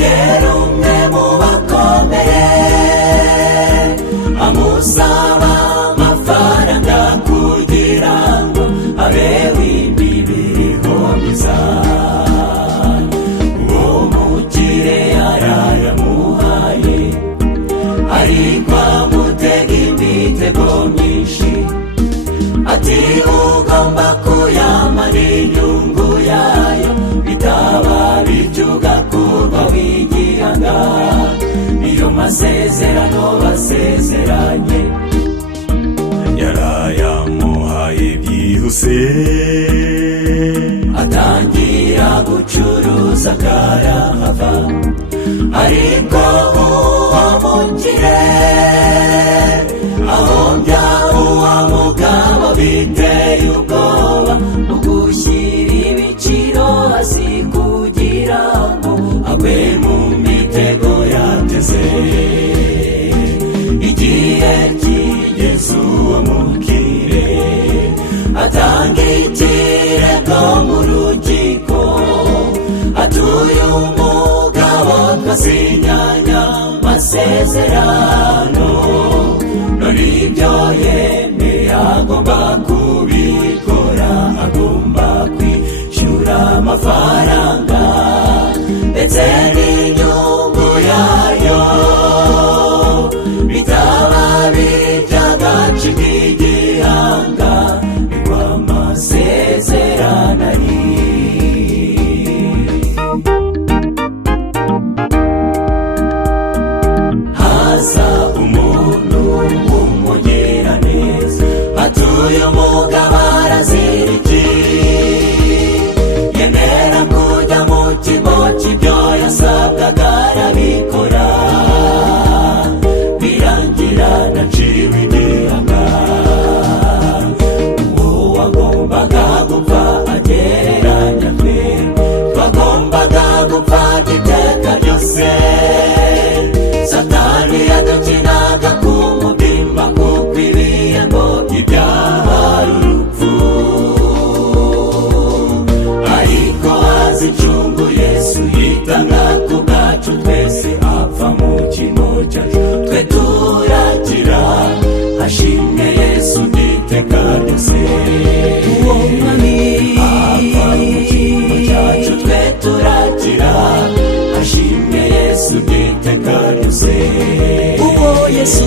yegera umwe mu bakomeye amusaba amafaranga kugira ngo abeho imibiriho myiza. Uwo mukire yarayamuhaye ariko amutega imitego myinshi, ati ugomba kuyamara inyungu yayo, bitaba bityo ugakurwa w'igihanga. Niyo masezerano basezeranye. Yarayamuhaye byihuse, atangira gucuruza karahava. Ariko uwo mukire ahombya uwo mugabo biteye ubwoba, ugushyira ibiciro hasi kugira ngo agwe mu mitego yateze. Igihe kigeze uwo mukire atanga ikirego mu rukiko, atuye umugabo twasinyanye amasezerano, none ibyo yemeye agomba kubikora, agomba kwishyura amafaranga ndetse n'inyungu yayo, bitaba by'agaciro k'igihanga. Niko amasezerano ari. Haza umuntu w'umugiraneza, atuye umugabo arazirikiye, yemera kujya mu kigo cy'ibyo yasabwaga arabikora, birangira naciwe igihanga. Uwo wagombaga gupfa agereranya twe, twagombaga gupfa iteka ryose. Satani yadukinaga ku mubyimba, kuko ibihembo by'ibyaha ari urupfu. Ariko azi incungu Yesu yitanga ku bwacu twese, apfa mu kino cyacu twe turakira. Hashimwe Yesu n'iteka ryose. Uwo mwami apfa mu kino cyacu twe turakira. Hashimwe Yesu n'iteka ryose. Uwo Yesu